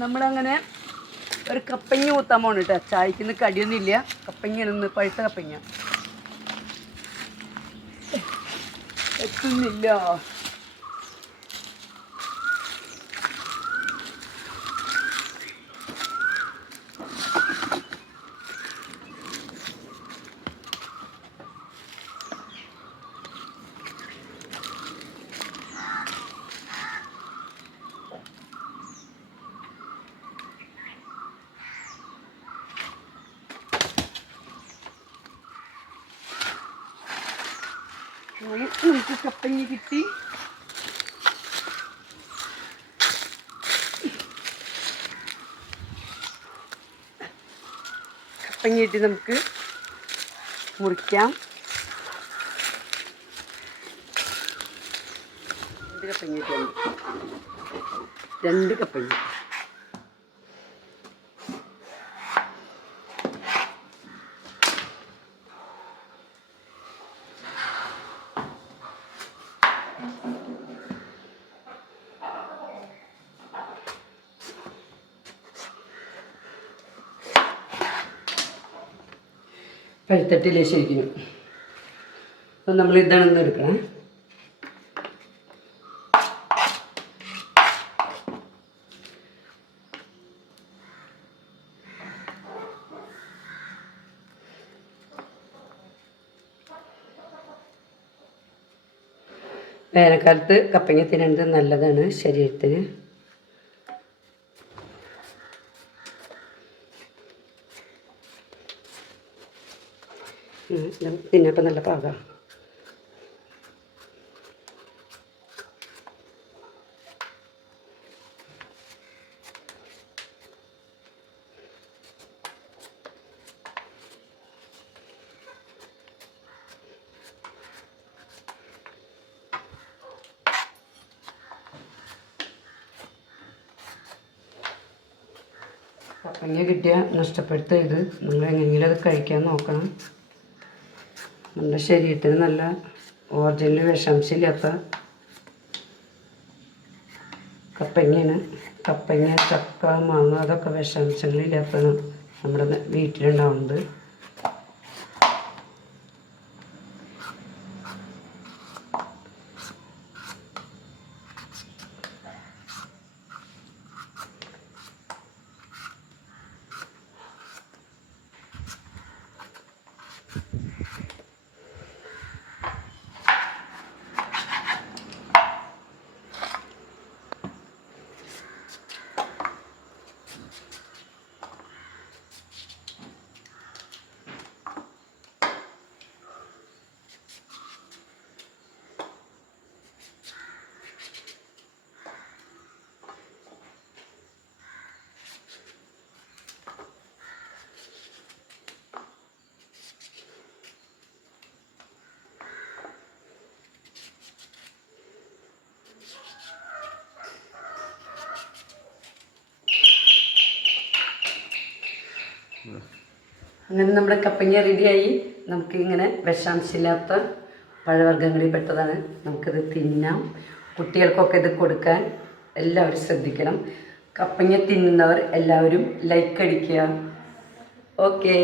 നമ്മളങ്ങനെ ഒരു കപ്പങ്ങ ഊത്താൻ പോണ് കേട്ടോ ചായക്കുന്ന കടിയൊന്നും ഇല്ല കപ്പങ്ങ നിന്ന് പഴുത്ത കപ്പങ്ങ. എത്തുന്നില്ല. നമുക്ക് കപ്പങ്ങ കിട്ടി. കപ്പങ്ങി കിട്ടി നമുക്ക്. മുറിക്കാം. രണ്ട് കപ്പങ്ങി രണ്ട് കപ്പങ്ങ പഴുത്തട്ടില്ലേ ശരിക്കും. അപ്പം നമ്മൾ ഇതാണെന്ന് എടുക്കണേ. വേനൽക്കാലത്ത് കപ്പങ്ങ തിന്നുന്നത് നല്ലതാണ് ശരീരത്തിന്. ഉം, ഇപ്പം നല്ല പാകമാണ് കപ്പങ്ങ കിട്ടിയ നഷ്ടപ്പെടുത്തരുത്. നിങ്ങൾ എങ്ങനെയെങ്കിലും അത് കഴിക്കാൻ നോക്കണം. നമ്മുടെ ശരീരത്തിന് നല്ല ഓറിജിനൽ വിഷാംശമില്ലാത്ത കപ്പങ്ങയാണ്. കപ്പങ്ങ ചക്ക മാങ്ങ അതൊക്കെ വിഷാംശങ്ങളില്ലാത്തതാണ് നമ്മുടെ വീട്ടിലുണ്ടാവുന്നത്. അങ്ങനെ നമ്മുടെ കപ്പങ്ങ റെഡിയായി. നമുക്ക് ഇങ്ങനെ വിഷാംശമില്ലാത്ത പഴവർഗങ്ങളിൽ പെട്ടതാണ് നമുക്കിത് തിന്നാം. കുട്ടികൾക്കൊക്കെ ഇത് കൊടുക്കാൻ എല്ലാവരും ശ്രദ്ധിക്കണം. കപ്പങ്ങ തിന്നുന്നവർ എല്ലാവരും ലൈക്ക് അടിക്കുക. ഓക്കേ